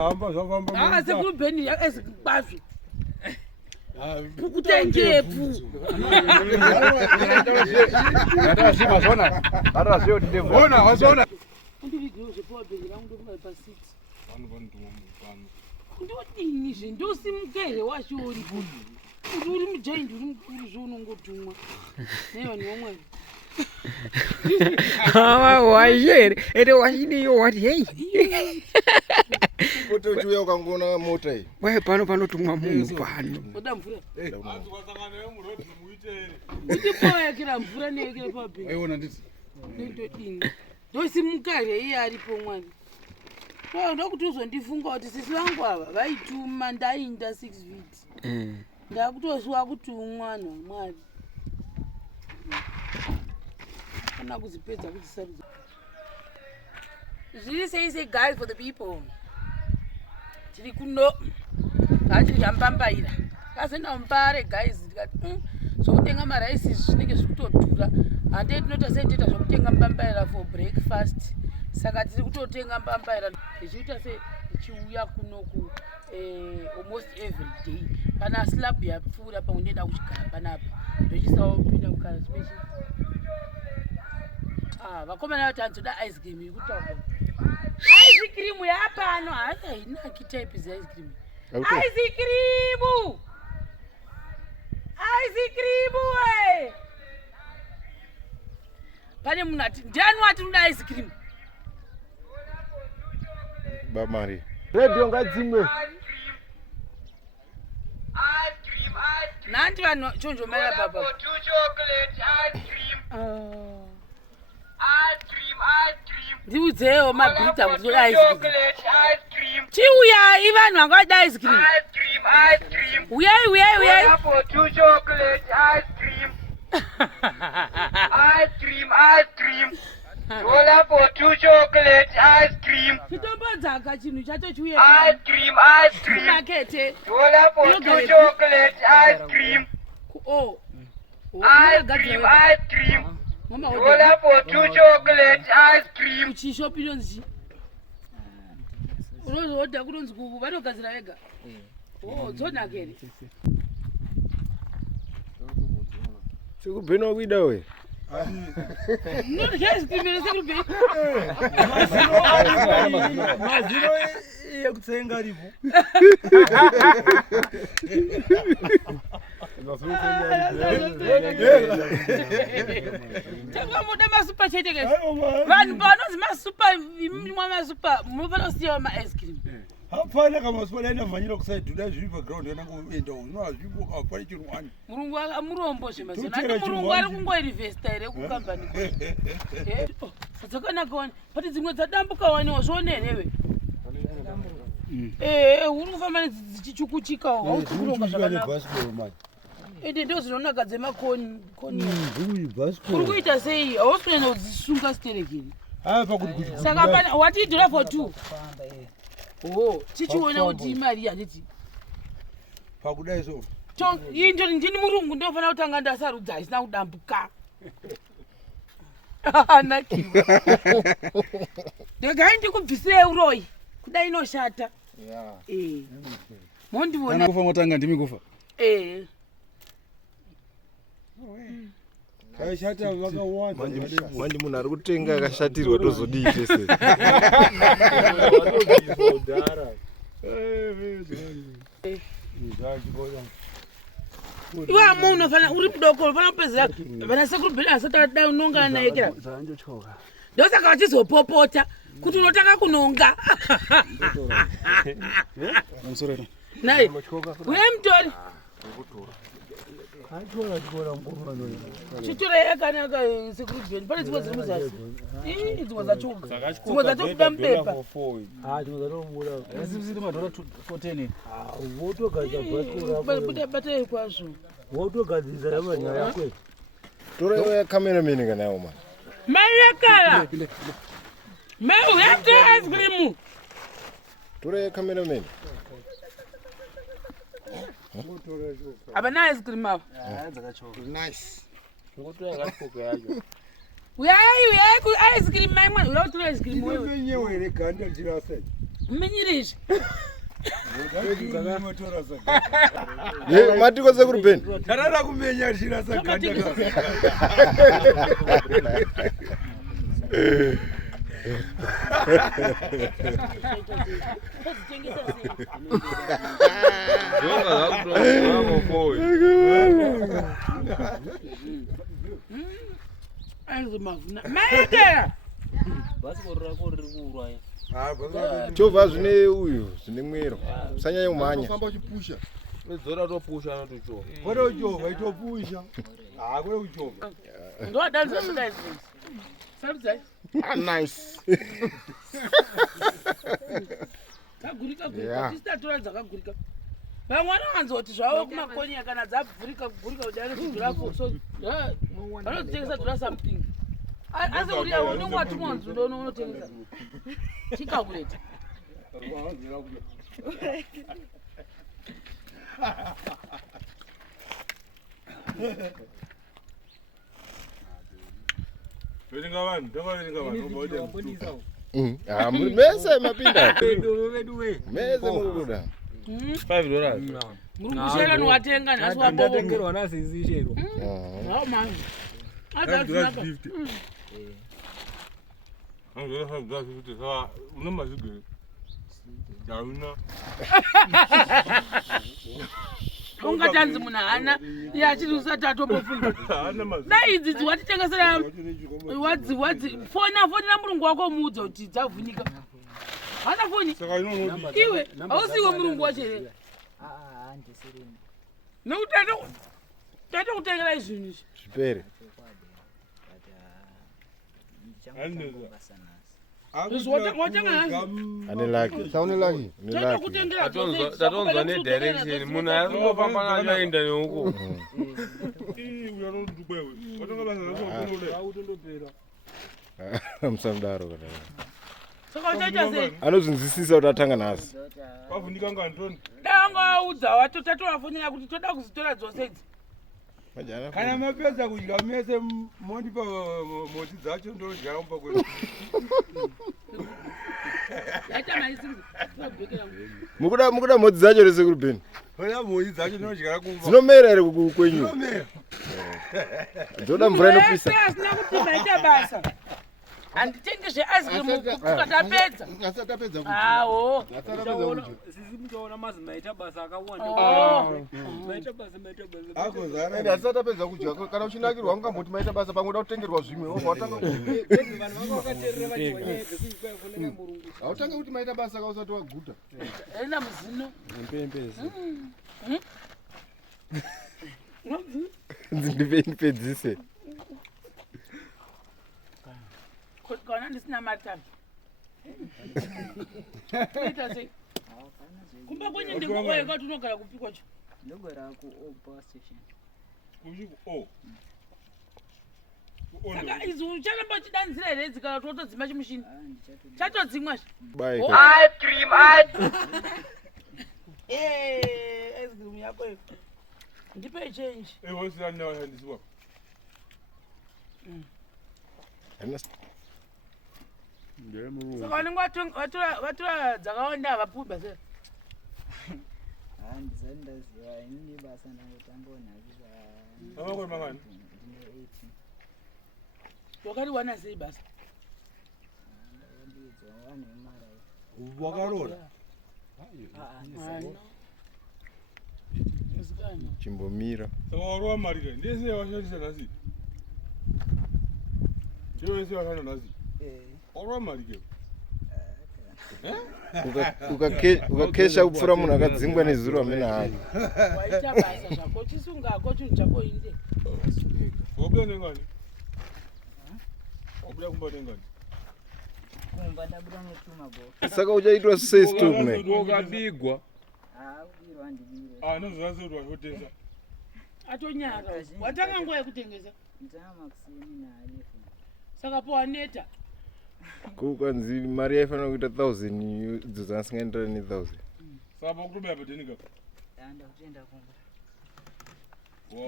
Ah, sekuru beni esikbafi. Kutengepu. Nada shima zona. Nada sio ndevu. Ona wazona. Ndivigirozve pawabhegera kundofunga pasiti. Pano. Ndodini zve ndosimukere wacho uri uri mujaindi uri mukuru zvounongotumwa nevanhu vamwari washere ende wachiniyo wati hei Kutochuya ukangona mota iyi. Wai pano panotumwa munhu pano. oda mvura kuti pawayakira mvura neyekere pabhegi Aiona nditi. ndodini ndosimukare iye aripo mwari ndokuti uzondifunga kuti sisi vangu ava vaituma ndainda 6 feet ndakutosiwa kuti umwana mwari kana kuzipedza kudzisarudza zviri sei sei guys for the people tiri kuno tachiri yambambaira kazoenda mubare guys ndikati zvokutenga maraisi zvinenge zviri kutodhura handei tinoita sei toita zvokutenga mbambaira for breakfast saka tiri kutotenga mbambaira tichiita sei tichiuya kunoku almost every day pana slab yapfuura pamwe ndoenda kuchigara panapa ndochisaopinda mukara special vakomana vati hanzoda ice cream yekutaura ice cream yapano hasi hainaki type ze ice cream ice cream ice cream we pane munhu ati ndiani wati unoda ice cream Bamari. Radio ngadzimwe. nanti vanhu chonjomaira baba ndiudzewo mabhirita kuti toda ice cream chiuyai vanhu vanga vada ice cream uyai Roll for 2 chocolate ice cream. chitombadzaka chinhu chacho chiuye Ice cream. makete Roll for 2 chocolate ice cream. Ice cream. Roll for 2 chocolate ice cream. kuchishopi inonzi unozoodha kunonzi kuku vanogadzira vega dzonakere Sikubhena kuida we. nodya ice cream ere sekurubhei mazino yekutsenga aripo tangamuda masupa chete kesi vanhu panozi masupa imwa masupa munofanira kusiyawo maice cream hapana kamasupa daina mhanyira kusaidhuda zviri paground yanangoenda unova zvipo kapari chinwani murungu murombozve mazino ati murungu ari kungoirivhesta here kukambani dzakanakawani pati dzimwe dzadambukawaniwa zvoonenewe uri kufamba nedzichichukuchikawo haukuronga zvakanaka ende ndo zvinonaka dzemakoni uri kuita sei hausi kuenda kudzisunga sterekeri saka watiidhora for 2 tichiona kuti imari handiti pakudai so ii ndori ndini murungu ndinofanira kutanga ndasarudza haisina kudambuka nakiwa ndegai ndikubvisei uroi kudai inoshata mondiona kufa motanga ndimi kufa. kaishata vakawanda Manje munhu ari kutenga akashatirwa tozodii tese. iwa mu unofanira uri mudoko unofanira kupedzera vana sekuru bheni asati ada unongana naye kira ndosaka vachizopopota kuti unotaka kunonga nai uye mutori chitorei akanaka sekuru bheni pane dzimwe dziri muzasi dzimwe dzachoka dzimwe dzatobuda mubepa batai kwazvo wotogadzirisa manyaya kwete Tore cameraman kana yawo man. mai yakala mai uyate ice cream Tore cameraman. havana ice cream ava Nice. uyai ku ice cream mai mwana uya kutora ice cream wewe nyewe rekanda ndira sei Mmenyirishi. Matiko sekuru Ben. Tarara kumenya shira saganda. Chovha zvine uyu zvine mwero. Usanyanya umhanya. Famba uchipusha. Zora topusha anotochova. Kore uchova itopusha. Kore uchova. Ndo danza kudai zvinhu. Sarudzai. Nice. Kagurika gurika. Tisitatora dzakagurika. Vamwana vanzoti zvavo kumakonya kana dzabvurika gurika kudai kudhirapo so vanotengesa dhira something. Asi uriya unongwati mwanzu ndo unotengesa. Chikakureta. Verenga vanhu, ndakaverenga vanhu. Muri mese mapinda. Mese mukuda. $5. Murikushera nowatenga nhasi wabovo. Ndatengerwa nazizi chero. Hawo mani. $5. $5 sawa una mazigere. Dauna. Ungatanzi munhu hana iye achiri usati atombofunda. Hana mazigere. Dai idzi dziwatitengesera fonera murungu wako umuudza kuti dzavhunika. Hana foni. Saka inonodi. Iwe hausiwo murungu wacho here. Nekuti tate kutengera izvinhu izvi. Zvipere. Ane laki. Saune laki. Tate kutengera dzose. Tatonzwa nedirection. Munhu arikungofamba nacho aenda neuko. Uyanondubwewe. Watonga basa naso Musamudaro kana. Saka uchaita sei? Anozvinzwisisa kuti atanga nhasi. wavhunika ngantoni. Danga udza watotatorafonera kuti toda kuzitora dzose idzi. Kana mapedza kudya mese mondipa moti dzacho ndodya umba kwedu. Mukuda moti dzacho rese kuri Ben. Ona moti dzacho ndodya kumba. Dzinomera here kwenyu? Dzinomera. Dzoda mvura inopisa. Asina kuti maita basa. Handitengi zve-ice cream kufuka tapedza. Ngasatapedza kuti. Awo. Sisi mutaona mazi maita basa akawanda. Maita basa. Ako zara. Ende asatapedza kudya kana uchinakirwa ungamboti maita basa pamwe uda kutengerwa zvimwe watanga. Autanga kuti maita basa kausati waguta. Ena muzino. Mpempezi. Ndipedzise. Kana ndisina matanda. Kuita sei? Kumba kwenye ndingo kwega tunogara kupikwa cho. Ndogara ku power station. Kuchiku Saka izi ucharamba chidanzira here dzikara totodzima chimushini. Chatodzimwa zve. Bai. Ice cream. Ice cream yako iyo. Ndipe change. Wosira ndawashandiswa. Saka watora dzakawanda havapumba sei? Handizandaziva inini basa ndangotambonakisa. Amakore mangani? Wakariwana sei basa? Ndakambidza wane mara. Wakarora. Chimbomira. Saka warowa mari kai. Ndese washandisa nhasi. Ndiyo wese washanda nhasi. Warowa mari kai. Ukakesha kupfura munhu akadzingwa nezuro hamena hake. Waita basa zvako chisungako chinhu chako inde. Wabuda nengani? Wabuda kumba nengani? Kumba ndabuda netuma bo. Saka uchaitwa sei stop ne? Wakabigwa. Ubirwa handibire. Nozvazvo kuti washotesa. Atonyara. Watanga nguva yekutengesa. Nditama makusini naale. Saka po waneta. Kukwanzi mari yaifanira kuita 1000 idzo dzasingaenderani ne 1000. Saka pakutobaya patenika. Ndanda kutenda kumba.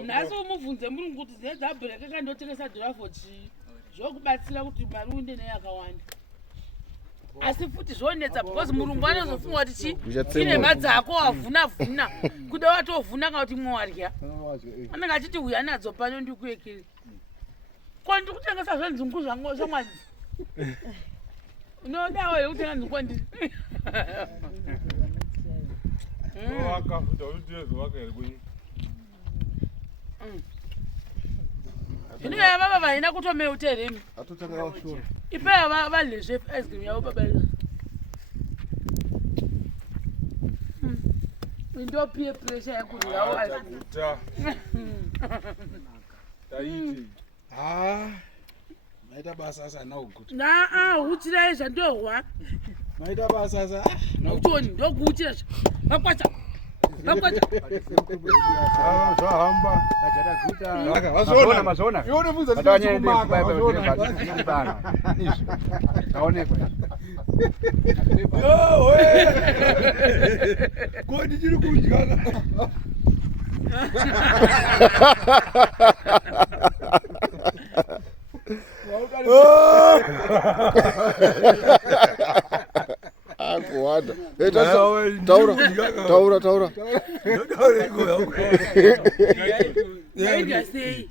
Nhasi umubvunze murungu kuti zine dzabhureka kandotengesa dhira for chii. Zvokubatsira kuti mari uinde neyakawanda. asi futi zvonetsa because murungu anozofunga kuti Uchatsemwa. chine madzako avhuna kuda watovhuna kana kuti mwarya anenge achiti uyu anadzo pano ndikuekeri ko ndikutengesa zvenzungu zvangu zvamwadzi unodawo yekutenga nzungu ndiri zvinoya baba vaina kutomeuteremi ipeya valezve ice cream yavo baba ndo peer pressure yakuryawo maita basa asa nauguta naa huchirai zvandohwa maita basa asa utoni ndokuutira vakwata zvahamba mazona aonekwa kodi chiri kudya Akuwanda. Taura. Sei.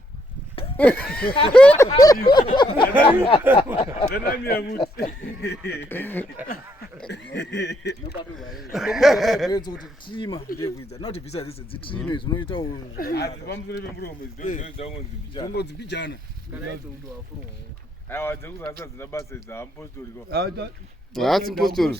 kuti tima ndebvisa not visa dzese dzitime zvinoita pamusoro pemburomo dzongodzibijana aiwa dzekuzasa dzina basa dzaapostoli That's postul.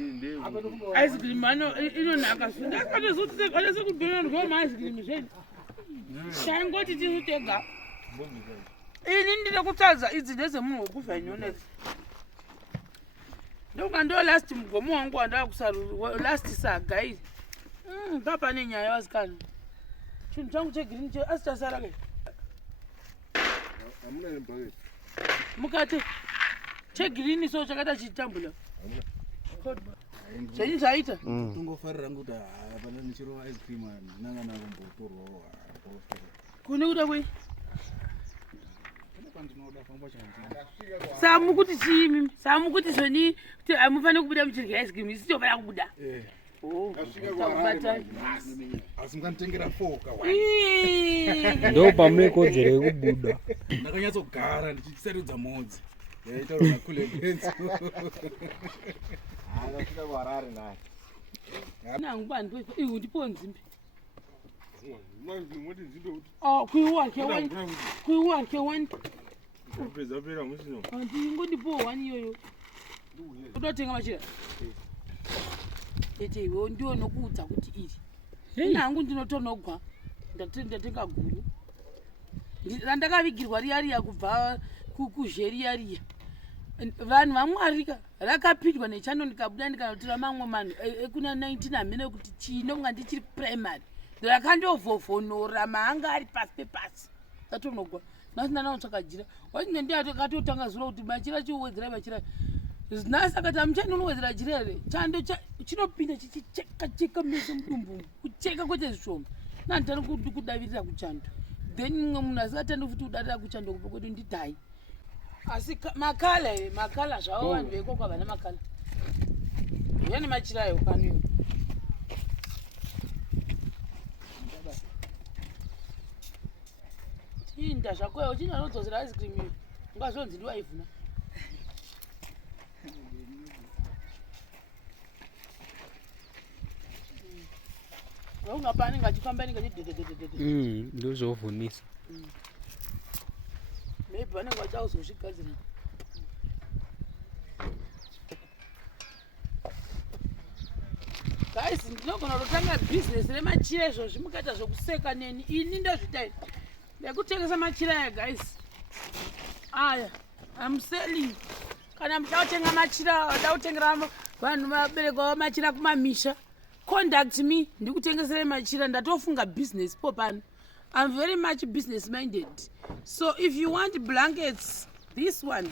Ice cream inonaka zvino akatozoti kubhena ndwa ice cream zveni changoti tisutega ini ndine kutadza idzi ndedzemunhu wekufa inyonezi ndokunga ndo last mugomo wangu wandakusaru last saga iyi papa nenyaya wasikana chinhu changu chegirini asi chasara kai mukati chegirini so chakata chitambula chenyi zvaita ungofarira kuti hapana nichiro ice cream nangana kumbotorwawo kune kuda kwei samukuti chimi samukuti zvoni kuti amufane kubuda muchirya ice cream isitofana kubuda asi mukanditengera 4 ndo pamune kodzero yekubuda ndakanyatsogara ndichisarudza mhodzi yaitaura nakule benzo akasvika kuharare naye nangu bani ihu ndipo nzimbe kuiwarke one ndingondipo one iyoyo utotenga machira ete iwe ndiwo nokuudza kuti iri nangu ndinotonogwa ndatenga guru randakavigirwa riya kubva kuzheriya riya vanhu vamwarika rakapindwa nechando ndikabuda ndikanotora mamwe manhu ekuna 19 hamene kuti chino kunga ndichiri primary rakandovhovhonora maanga ari pasi pepasi atonogwa nasina naotsvakajira wachine ndiakatotanga zuro kuti machira chiwedzera machira nhasi akati amuchani unowedzera jira here chando chinopinda chichicheka meso mudumbu kucheka kwete zvishoma nanditani kudavirira kuchando then mumwe munhu asikatandi futi kudarira kuchando kubva kwedu ndidhai asi makala zvavo vanhu veikoko havana makala uya nemachirayo panoyo chinda zvakoyo chinanodzosera ice cream iyo ungazvonzi ndiwaivhuna aunga paanenge achifamba nenge achidhedhedhedhedhe ndozovhunisa maybe vanenge vachauzozvigadzira guys ndinogona kutotanga bhizinesi remachira izvozvi mukaita zvokuseka neni ini ndozvitai ndekutengesa machira aya guys aya am selling kana muda kutenga machira wada kutengera vanhu vabereka machira kumamisha contact me ndikutengesere machira ndatofunga business po pano I'm very much business minded. So if you want blankets, this one